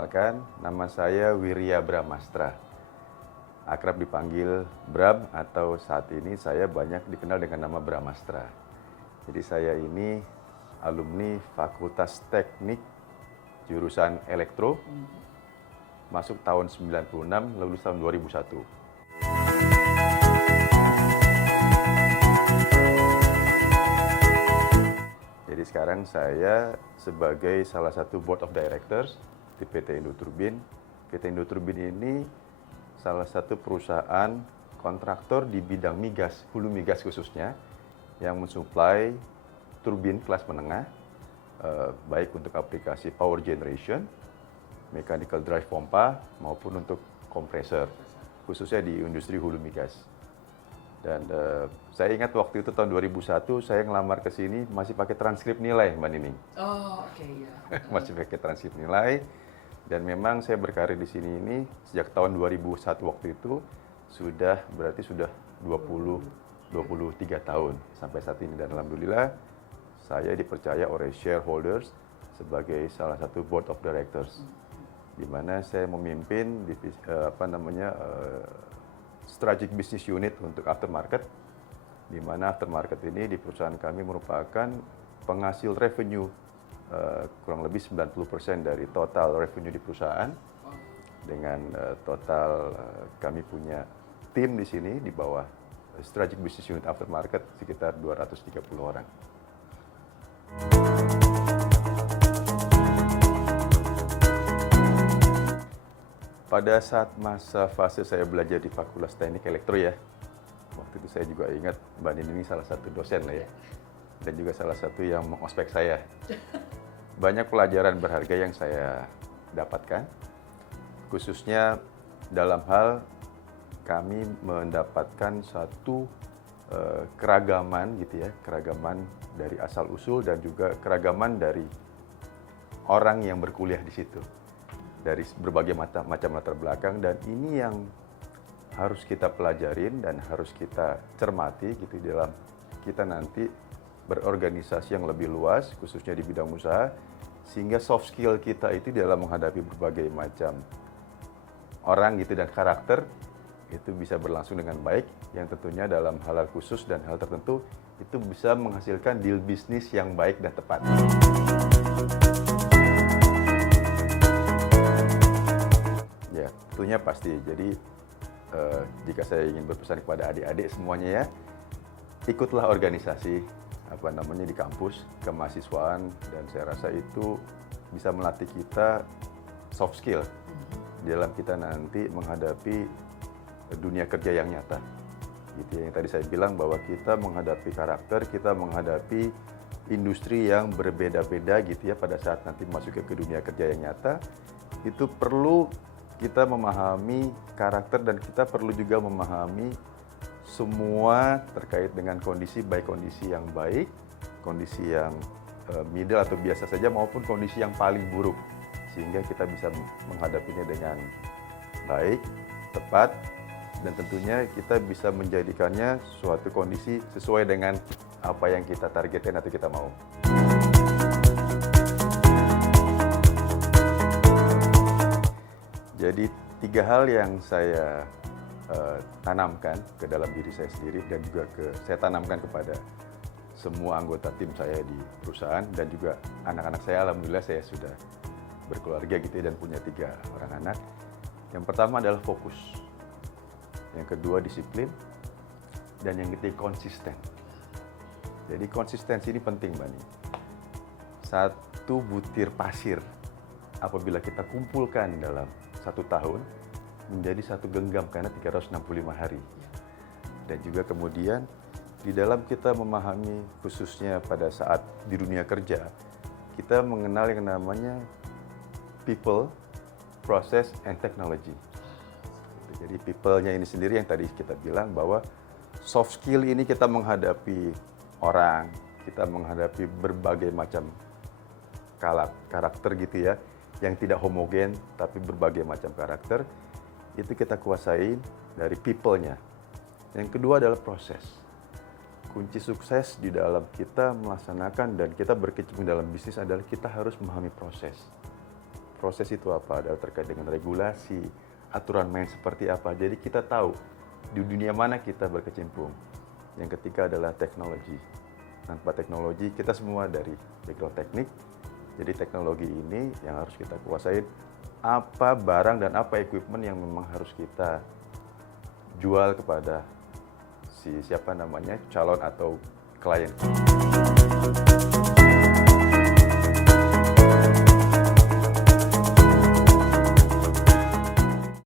perkenalkan, nama saya Wirya Bramastra. Akrab dipanggil Bram atau saat ini saya banyak dikenal dengan nama Bramastra. Jadi saya ini alumni Fakultas Teknik jurusan Elektro, masuk tahun 96, lulus tahun 2001. Jadi sekarang saya sebagai salah satu Board of Directors di PT Indoturbin. PT Indoturbin ini salah satu perusahaan kontraktor di bidang migas, hulu migas khususnya, yang mensuplai turbin kelas menengah, baik untuk aplikasi power generation, mechanical drive pompa, maupun untuk kompresor, khususnya di industri hulu migas. Dan saya ingat waktu itu tahun 2001 saya ngelamar ke sini masih pakai transkrip nilai, Mbak Nining. Oh, oke ya. Masih pakai transkrip nilai. Dan memang saya berkarir di sini ini sejak tahun 2001 waktu itu berarti sudah 23 tahun sampai saat ini. Dan alhamdulillah saya dipercaya oleh shareholders sebagai salah satu board of directors, di mana saya memimpin strategic business unit untuk aftermarket, di mana aftermarket ini di perusahaan kami merupakan penghasil revenue kurang lebih 90% dari total revenue di perusahaan. Dengan total kami punya tim di sini di bawah strategic business unit aftermarket sekitar 230 orang. Pada saat masa fase saya belajar di Fakultas Teknik Elektro ya, waktu itu saya juga ingat Mbak Nini ini salah satu dosen lah ya, dan juga salah satu yang mengospek saya. Banyak pelajaran berharga yang saya dapatkan, khususnya dalam hal kami mendapatkan satu keragaman gitu ya, keragaman dari asal usul dan juga keragaman dari orang yang berkuliah di situ, dari berbagai macam latar belakang. Dan ini yang harus kita pelajarin dan harus kita cermati gitu dalam kita nanti berorganisasi yang lebih luas, khususnya di bidang usaha, sehingga soft skill kita itu dalam menghadapi berbagai macam orang gitu dan karakter itu bisa berlangsung dengan baik, yang tentunya dalam hal khusus dan hal tertentu itu bisa menghasilkan deal bisnis yang baik dan tepat. Ya, tentunya pasti. Jadi jika saya ingin berpesan kepada adik-adik semuanya ya, ikutlah organisasi di kampus kemahasiswaan, dan saya rasa itu bisa melatih kita soft skill di dalam kita nanti menghadapi dunia kerja yang nyata. Gitu ya, yang tadi saya bilang bahwa kita menghadapi karakter, kita menghadapi industri yang berbeda-beda gitu ya pada saat nanti masuk ke dunia kerja yang nyata, itu perlu kita memahami karakter dan kita perlu juga memahami semua terkait dengan kondisi, baik kondisi yang baik, kondisi yang middle atau biasa saja, maupun kondisi yang paling buruk, sehingga kita bisa menghadapinya dengan baik, tepat, dan tentunya kita bisa menjadikannya suatu kondisi sesuai dengan apa yang kita targetkan atau kita mau. Jadi 3 hal yang saya tanamkan ke dalam diri saya sendiri dan juga saya tanamkan kepada semua anggota tim saya di perusahaan, dan juga anak-anak saya, alhamdulillah saya sudah berkeluarga gitu ya, dan punya 3 orang anak. Yang pertama adalah fokus, yang kedua disiplin, dan yang ketiga konsisten. Jadi konsistensi ini penting, Mbak Ni. 1 butir pasir apabila kita kumpulkan dalam 1 tahun menjadi 1 genggam karena 365 hari. Dan juga kemudian di dalam kita memahami, khususnya pada saat di dunia kerja, kita mengenal yang namanya people, process, and technology. Jadi people-nya ini sendiri yang tadi kita bilang bahwa soft skill ini kita menghadapi orang, kita menghadapi berbagai macam karakter gitu ya, yang tidak homogen tapi berbagai macam karakter, itu kita kuasai dari people-nya. Yang kedua adalah proses. Kunci sukses di dalam kita melaksanakan dan kita berkecimpung dalam bisnis adalah kita harus memahami proses. proses itu apa, adalah terkait dengan regulasi, aturan main seperti apa. Jadi kita tahu di dunia mana kita berkecimpung. Yang ketiga adalah teknologi. Tanpa teknologi, kita semua dari background teknik. Jadi teknologi ini yang harus kita kuasain, apa barang dan apa equipment yang memang harus kita jual kepada calon atau klien.